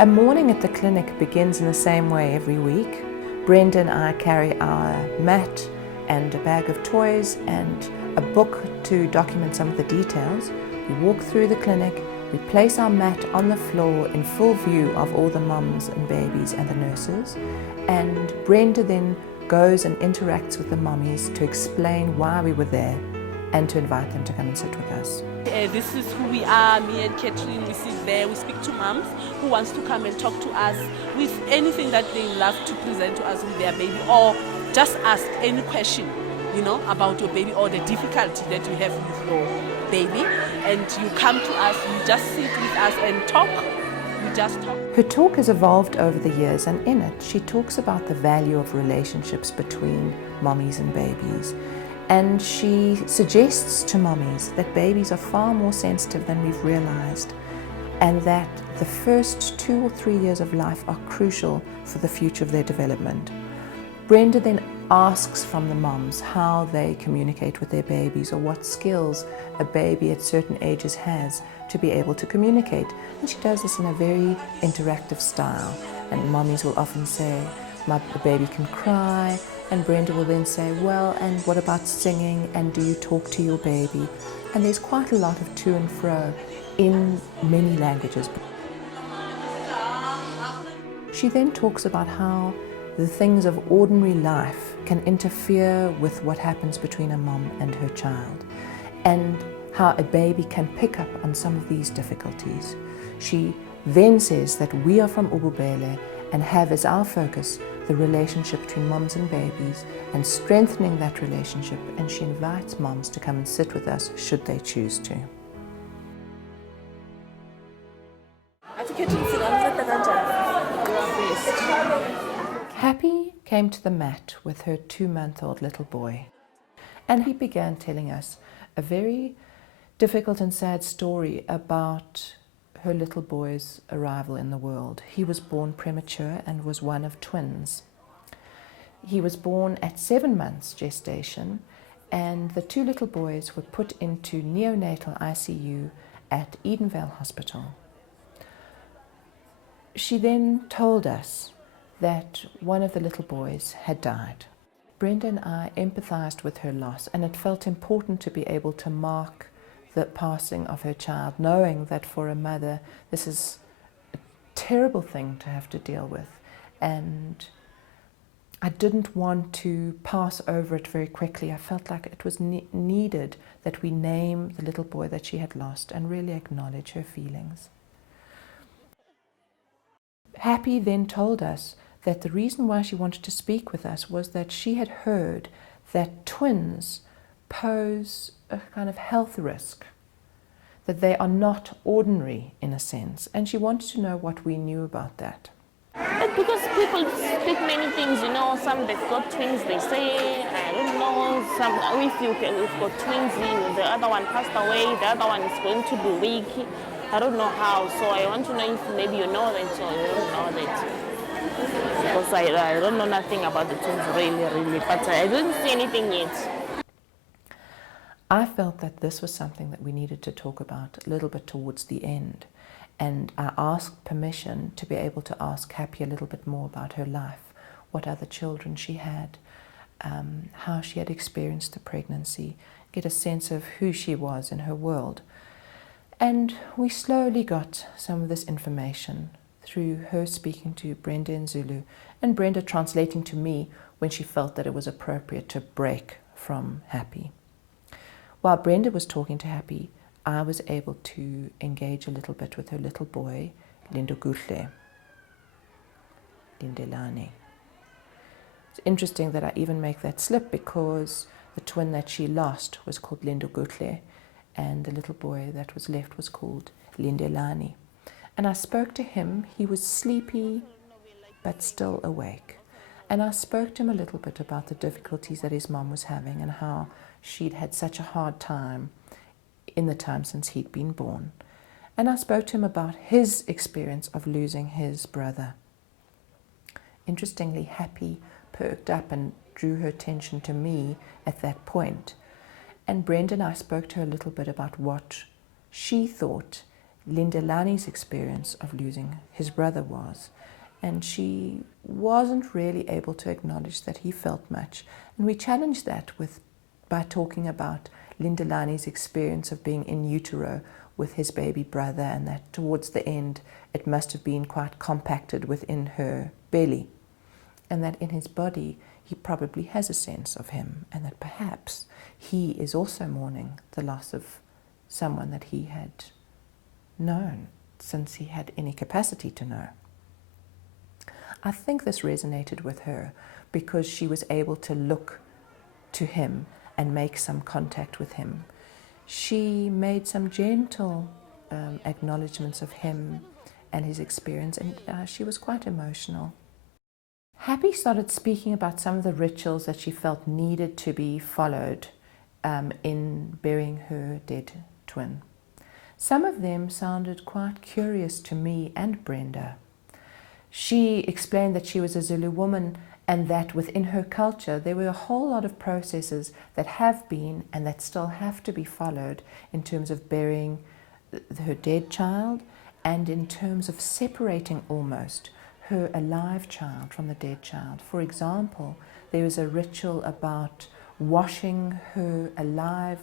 A morning at the clinic begins in the same way every week. Brenda and I carry our mat and a bag of toys and a book to document some of the details. We walk through the clinic, we place our mat on the floor in full view of all the mums and babies and the nurses, and Brenda then goes and interacts with the mummies to explain why we were there and to invite them to come and sit with us. This is who we are, me and Catherine. We sit there, we speak to mums who wants to come and talk to us with anything that they love to present to us with their baby, or just ask any question, about your baby or the difficulty that you have with your baby. And you come to us, you just sit with us and talk. We just talk. Her talk has evolved over the years, and in it she talks about the value of relationships between mummies and babies. And she suggests to mummies that babies are far more sensitive than we've realized, and that the first 2 or 3 years of life are crucial for the future of their development. Brenda then asks from the mums how they communicate with their babies, or what skills a baby at certain ages has to be able to communicate. And she does this in a very interactive style. And mummies will often say, the baby can cry, and Brenda will then say, well, and what about singing, and do you talk to your baby? And there's quite a lot of to and fro in many languages. She then talks about how the things of ordinary life can interfere with what happens between a mum and her child, and how a baby can pick up on some of these difficulties. She then says that we are from Ububele and have as our focus the relationship between mums and babies and strengthening that relationship, and she invites mums to come and sit with us should they choose to. Happy came to the mat with her 2-month-old little boy, and he began telling us a very difficult and sad story about her little boy's arrival in the world. He was born premature and was one of twins. He was born at 7 months gestation, and the 2 little boys were put into neonatal ICU at Edenvale Hospital. She then told us that one of the little boys had died. Brenda and I empathized with her loss, and it felt important to be able to mark the passing of her child, knowing that for a mother this is a terrible thing to have to deal with, and I didn't want to pass over it very quickly. I felt like it was needed that we name the little boy that she had lost and really acknowledge her feelings. Happy then told us that the reason why she wanted to speak with us was that she had heard that twins pose a kind of health risk, that they are not ordinary in a sense, and she wanted to know what we knew about that. Because people speak many things, some they've got twins, they say, I don't know, some if you've got twins, the other one passed away, the other one is going to be weak. I don't know how, so I want to know if maybe you know that or you don't know that. Because I don't know nothing about the twins really, but I didn't see anything yet. I felt that this was something that we needed to talk about a little bit towards the end, and I asked permission to be able to ask Happy a little bit more about her life, what other children she had, how she had experienced the pregnancy, get a sense of who she was in her world. And we slowly got some of this information through her speaking to Brenda in Zulu and Brenda translating to me when she felt that it was appropriate to break from Happy. While Brenda was talking to Happy, I was able to engage a little bit with her little boy, Umdlezane. It's interesting that I even make that slip, because the twin that she lost was called Umdlezane, and the little boy that was left was called Umdlezane. And I spoke to him. He was sleepy but still awake. And I spoke to him a little bit about the difficulties that his mom was having and how she'd had such a hard time in the time since he'd been born. And I spoke to him about his experience of losing his brother. Interestingly, Happy perked up and drew her attention to me at that point. And Brenda and I spoke to her a little bit about what she thought Umdlezane's experience of losing his brother was. And she wasn't really able to acknowledge that he felt much. And we challenged that by talking about Umdlezane's experience of being in utero with his baby brother, and that towards the end it must have been quite compacted within her belly, and that in his body he probably has a sense of him, and that perhaps he is also mourning the loss of someone that he had known since he had any capacity to know. I think this resonated with her because she was able to look to him and make some contact with him. She made some gentle acknowledgements of him and his experience, and she was quite emotional. Happy started speaking about some of the rituals that she felt needed to be followed in burying her dead twin. Some of them sounded quite curious to me and Brenda. She explained that she was a Zulu woman and that within her culture there were a whole lot of processes that have been and that still have to be followed in terms of burying her dead child and in terms of separating almost her alive child from the dead child. For example, there was a ritual about washing her alive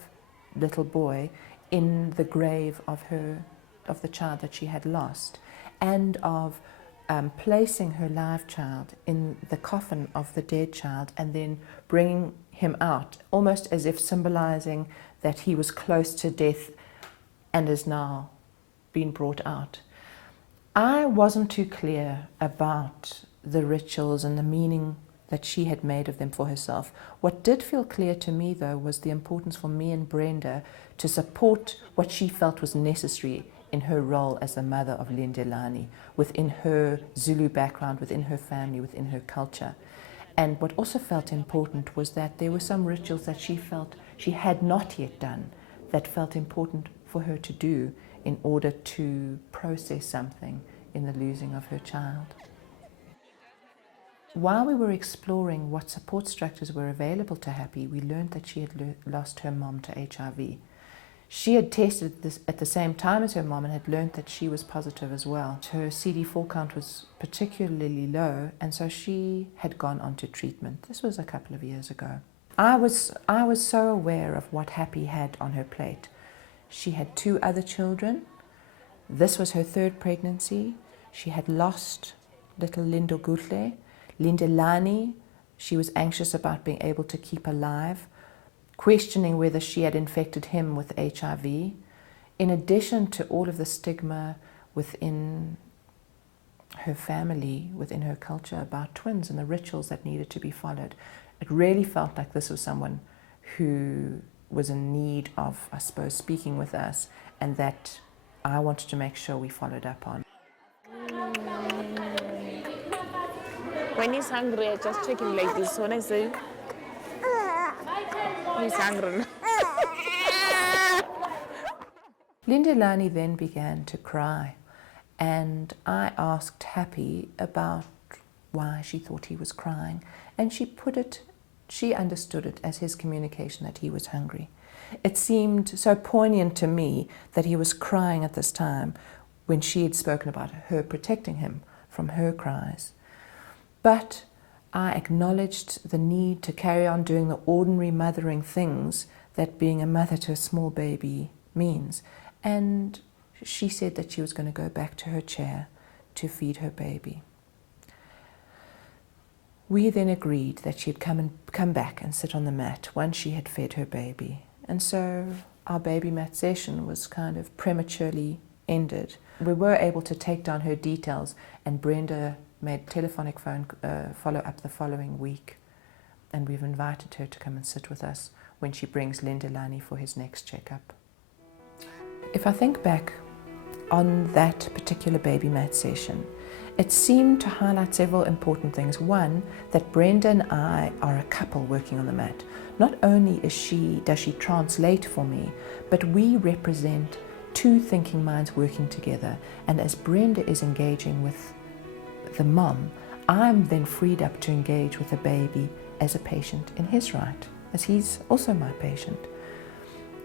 little boy in the grave of the child that she had lost, and of placing her live child in the coffin of the dead child and then bringing him out, almost as if symbolizing that he was close to death and is now being brought out. I wasn't too clear about the rituals and the meaning that she had made of them for herself. What did feel clear to me, though, was the importance for me and Brenda to support what she felt was necessary in her role as the mother of Umdlezane, within her Zulu background, within her family, within her culture. And what also felt important was that there were some rituals that she felt she had not yet done that felt important for her to do in order to process something in the losing of her child. While we were exploring what support structures were available to Happy, we learned that she had lost her mom to HIV. She had tested this at the same time as her mom and had learned that she was positive as well. Her CD4 count was particularly low, and so she had gone on to treatment. This was a couple of years ago. I was so aware of what Happy had on her plate. She had 2 other children. This was her 3rd pregnancy. She had lost little Umdlezane. She was anxious about being able to keep alive, questioning whether she had infected him with HIV. In addition to all of the stigma within her family, within her culture about twins and the rituals that needed to be followed, it really felt like this was someone who was in need of, I suppose, speaking with us, and that I wanted to make sure we followed up on. When he's hungry, I just check him like this. When I say, he's hungry. Umdlezane then began to cry, and I asked Happy about why she thought he was crying, and she understood it as his communication that he was hungry. It seemed so poignant to me that he was crying at this time when she had spoken about her protecting him from her cries. But I acknowledged the need to carry on doing the ordinary mothering things that being a mother to a small baby means. And she said that she was going to go back to her chair to feed her baby. We then agreed that she'd come back and sit on the mat once she had fed her baby. And so our baby mat session was kind of prematurely ended. We were able to take down her details, and Brenda made telephonic phone follow-up the following week, and we've invited her to come and sit with us when she brings Umdlezane for his next checkup. If I think back on that particular baby mat session, it seemed to highlight several important things. One, that Brenda and I are a couple working on the mat. Not only does she translate for me, but we represent 2 thinking minds working together, and as Brenda is engaging with the mom, I'm then freed up to engage with the baby as a patient in his right, as he's also my patient.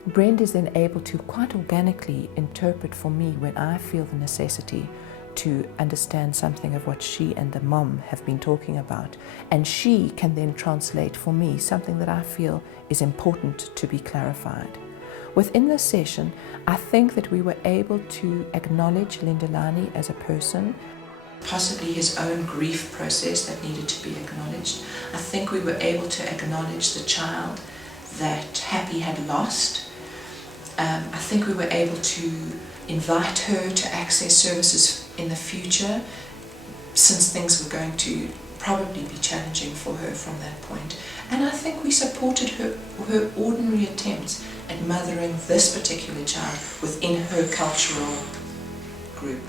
Brenda is then able to quite organically interpret for me when I feel the necessity to understand something of what she and the mom have been talking about. And she can then translate for me something that I feel is important to be clarified. Within this session, I think that we were able to acknowledge Umdlezane as a person, possibly his own grief process that needed to be acknowledged. I think we were able to acknowledge the child that Happy had lost. I think we were able to invite her to access services in the future, since things were going to probably be challenging for her from that point. And I think we supported her ordinary attempts at mothering this particular child within her cultural group.